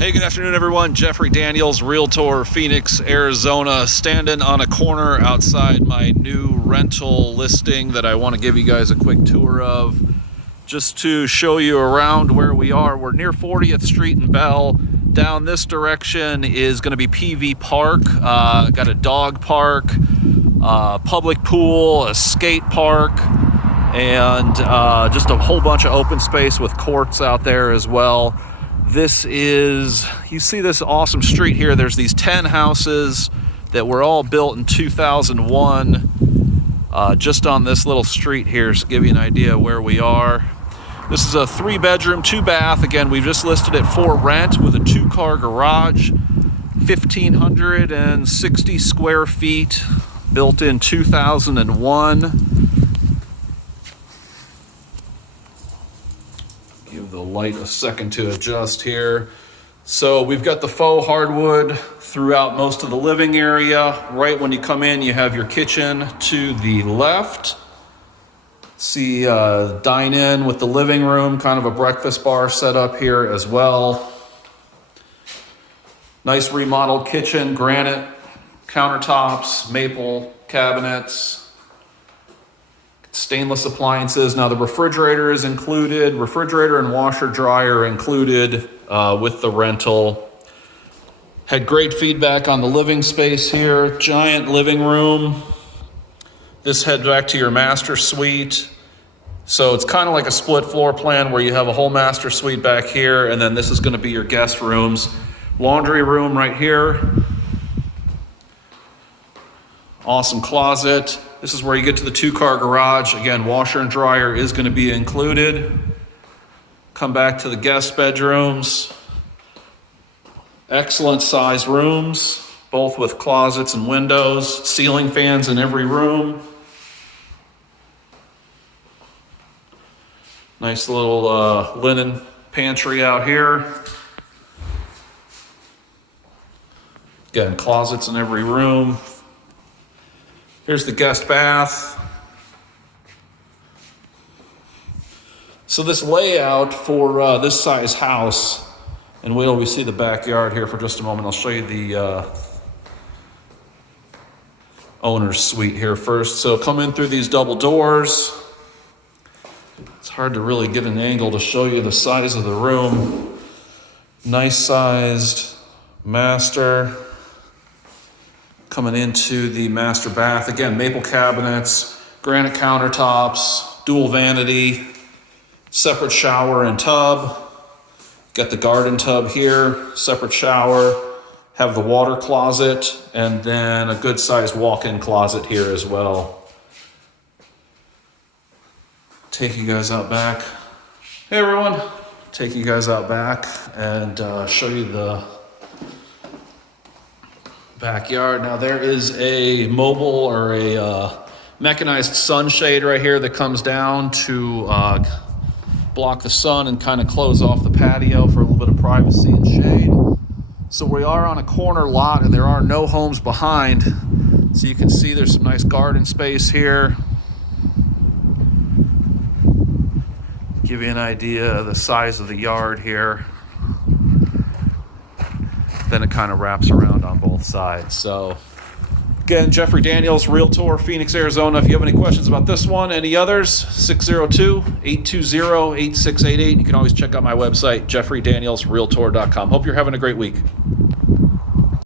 Hey, good afternoon, everyone. Jeffrey Daniels, Realtor, Phoenix, Arizona, standing on a corner outside my new rental listing that I want to give you guys a quick tour of, just to show you around where we are. We're near 40th Street in Bell. Down this direction is going to be PV Park. Got a dog park, public pool, a skate park, and just a whole bunch of open space with courts out there as well. This is, you see this awesome street here. There's these 10 houses that were all built in 2001 just on this little street here, to give you an idea of where we are. This is a 3-bedroom, 2-bath. Again, we've just listed it for rent with a 2-car garage, 1,560 square feet, built in 2001. Give the light a second to adjust here. So we've got the faux hardwood throughout most of the living area. Right when you come in, you have your kitchen to the left. See, dine in with the living room, kind of a breakfast bar set up here as well. Nice remodeled kitchen, granite countertops, maple cabinets, stainless appliances. Now the refrigerator is included, refrigerator and washer dryer included with the rental. Had great feedback on the living space here, giant living room. This heads back to your master suite. So it's kind of like a split floor plan where you have a whole master suite back here, and then this is going to be your guest rooms. Laundry room right here. Awesome closet. This is where you get to the 2-car garage. Again, washer and dryer is going to be included. Come back to the guest bedrooms. Excellent size rooms, both with closets and windows, ceiling fans in every room. Nice little linen pantry out here. Again, closets in every room. Here's the guest bath. So this layout for this size house, and wait till we see the backyard here for just a moment. I'll show you the owner's suite here first. So come in through these double doors. It's hard to really get an angle to show you the size of the room. Nice sized master. Coming into the master bath, again, maple cabinets, granite countertops, dual vanity, separate shower and tub. Got the garden tub here, separate shower, have the water closet, and then a good sized walk-in closet here as well. Take you guys out back. Hey everyone, take you guys out back and show you the backyard. Now there is a mobile or a mechanized sunshade right here that comes down to block the sun and kind of close off the patio for a little bit of privacy and shade. So we are on a corner lot and there are no homes behind. So you can see there's some nice garden space here. Give you an idea of the size of the yard here. Then it kind of wraps around on both sides. So again, Jeffrey Daniels, Realtor, Phoenix, Arizona. If you have any questions about this one, any others, 602-820-8688. You can always check out my website, jeffreydanielsrealtor.com. Hope you're having a great week.